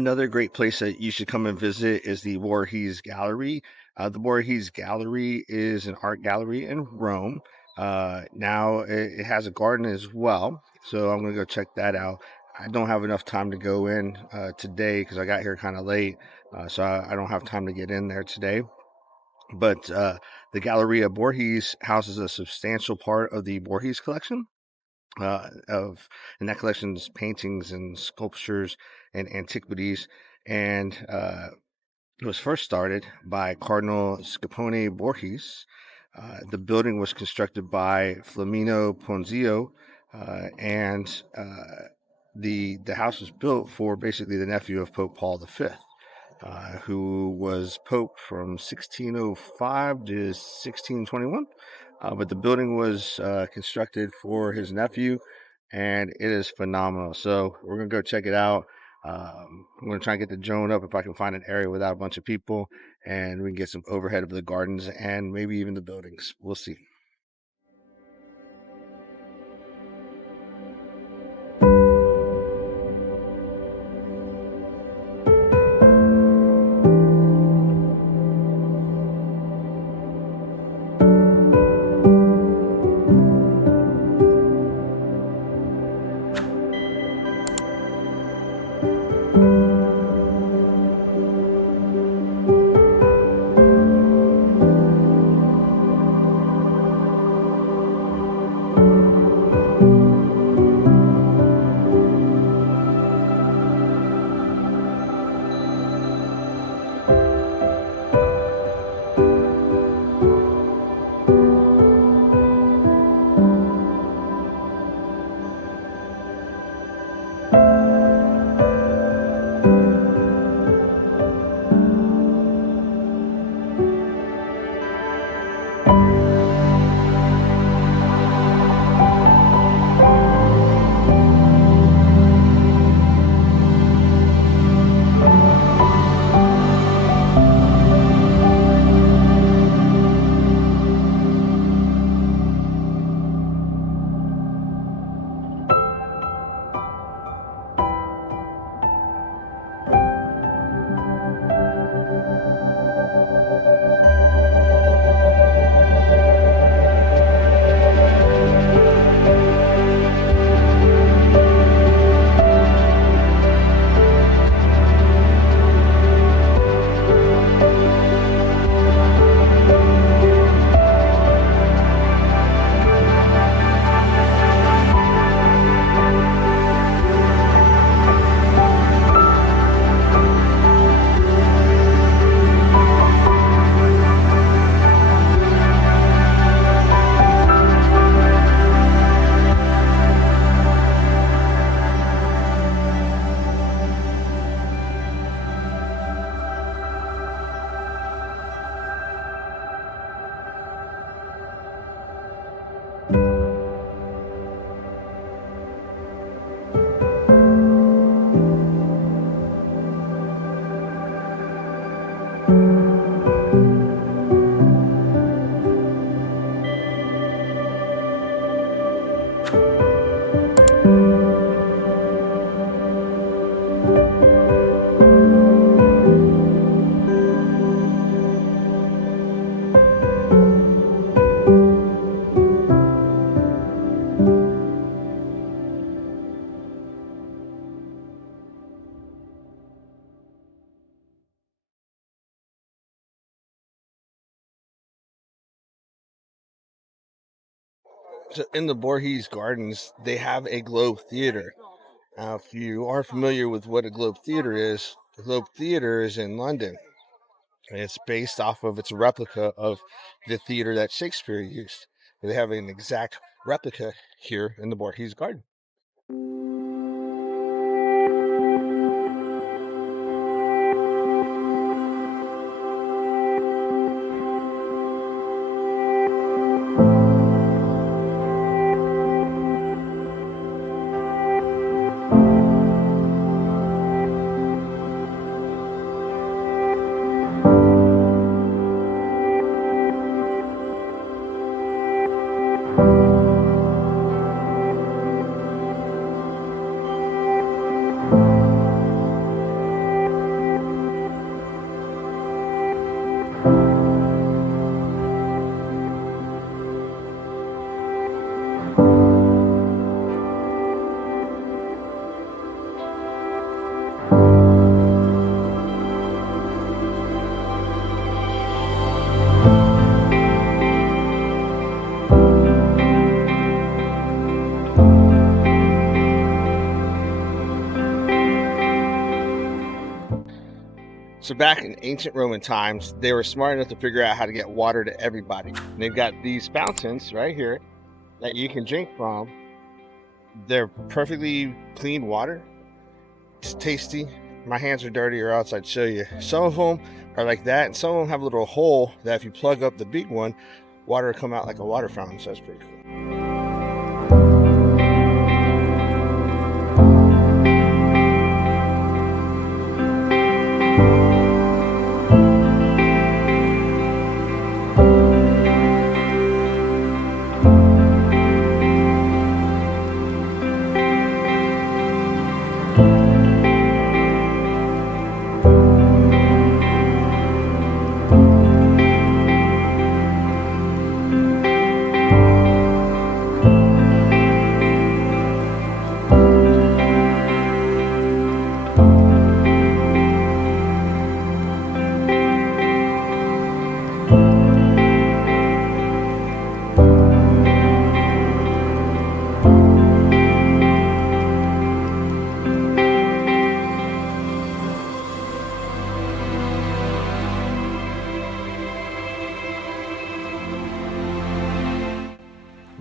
Another great place that you should come and visit is the Borghese Gallery. The Borghese Gallery is an art gallery in Rome. Now it has a garden as well, so I'm gonna go check that out. I don't have enough time to go in today because I got here kind of late, so I don't have time to get in there today. But the Galleria Borghese houses a substantial part of the Borghese collection of, and that collection's paintings and sculptures and antiquities. And it was first started by Cardinal Scapone Borghese. The building was constructed by Flamino Ponzio, and the house was built for basically the nephew of Pope Paul V, who was Pope from 1605 to 1621. But the building was constructed for his nephew, and it is phenomenal. So we're gonna go check it out. I'm gonna try and get the drone up if I can find an area without a bunch of people, and we can get some overhead of the gardens and maybe even the buildings. We'll see. So in the Borghese Gardens, they have a Globe Theater. Now, if you are familiar with what a Globe Theater is, the Globe Theater is in London. And it's based off of its replica of the theater that Shakespeare used. They have an exact replica here in the Borghese Garden. So back in ancient Roman times, they were smart enough to figure out how to get water to everybody. And they've got these fountains right here that you can drink from. They're perfectly clean water. It's tasty. My hands are dirty, or else I'd show you. Some of them are like that, and some of them have a little hole that if you plug up the big one, water will come out like a water fountain. So that's pretty cool.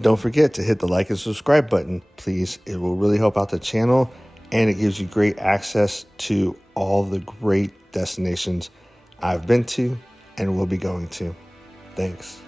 Don't forget to hit the like and subscribe button, please. It will really help out the channel, and it gives you great access to all the great destinations I've been to and will be going to. Thanks.